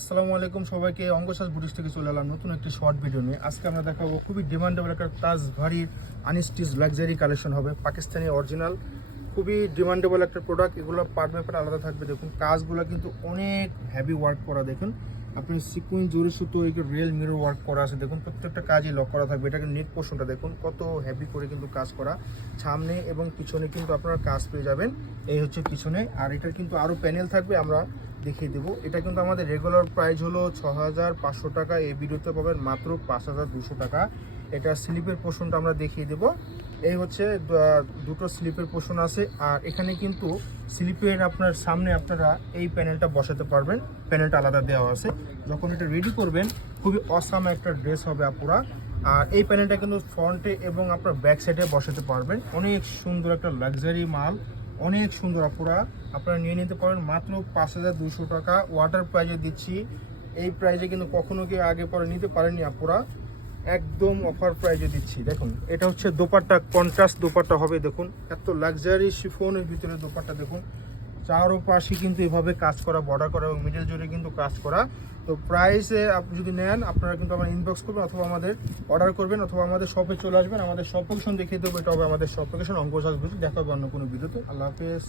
আসসালামু আলাইকুম সবাইকে। অঙ্গসাজ বুটিক্স থেকে চলে এলাম নতুন একটি শর্ট ভিডিও নিয়ে। আজকে আমরা দেখাবো খুবই ডিমান্ডেবল একটা তাজ ভারী আনস্টিচ লাক্সারি কালেকশন হবে, পাকিস্তানি অরিজিনাল, খুবই ডিমান্ডেবল একটা প্রোডাক্ট। এগুলো পার্ট বাই পার্ট আলাদা থাকবে। দেখুন কাজগুলো কিন্তু অনেক হেভি ওয়ার্ক করা, দেখুন আপনি সিকুইন জরি সুতো রিয়েল মিরর ওয়ার্ক করা আছে, দেখুন প্রত্যেকটা কাজই লক করা থাকবে। এটা কিন্তু নেক পোর্শনটা দেখুন কত হেভি করে কিন্তু কাজ করা, সামনে এবং পিছনে কিন্তু আপনারা কাজ পেয়ে যাবেন। এই হচ্ছে পিছনে, আর এটার কিন্তু আরও প্যানেল থাকবে, আমরা দেখিয়ে দেবো। এটা কিন্তু আমাদের রেগুলার প্রাইস হলো 6500 টাকা, এই ভিডিওতে পাবেন মাত্র 5200 টাকা। এটা স্লিপের পোর্শনটা আমরা দেখিয়ে দেবো। এই হচ্ছে দুটো স্লিপের পোর্শন আছে, আর এখানে কিন্তু স্লিপের আপনার সামনে আপনারা এই প্যানেলটা বসাতে পারবেন, প্যানেলটা আলাদা দেওয়া আছে। যখন এটা রেডি করবেন খুবই অসাম একটা ড্রেস হবে আপুরা। আর এই প্যানেলটা কিন্তু ফ্রন্টে এবং আপনার ব্যাক সাইডে বসাতে পারবেন। অনেক সুন্দর একটা লাক্সারি মাল, অনেক সুন্দর আপুরা, আপনারা নিয়ে নিতে পারেন মাত্র 5200 টাকা। ওয়াটার প্রাইজে দিচ্ছি, এই প্রাইজে কিন্তু কখনো কি আগে পরে নিতে পারেননি আপুরা, একদম অফার প্রাইজে দিচ্ছি। দেখুন এটা হচ্ছে দোপাট্টা, কন্ট্রাস্ট দোপাট্টা হবে, দেখুন এত লাক্সারি শিফনের ভিতরে দোপাট্টা দেখুন, চারোপাশে কিন্তু এভাবে কাজ করা, বর্ডার করা এবং মিডল জুড়ে কিন্তু কাজ করা। তো প্রাইসে আপনি যদি নেন আপনারা কিন্তু আমার ইনবক্স করবেন অথবা আমাদের অর্ডার করবেন অথবা আমাদের শপে চলে আসবেন। আমাদের শপ লোকেশন দেখিয়ে দেবো, এটা হবে আমাদের শপ লোকেশন অঙ্গসাজ বুটিক। দেখা হবে অন্য কোনো ভিডিওতে। আল্লাহ হাফেজ।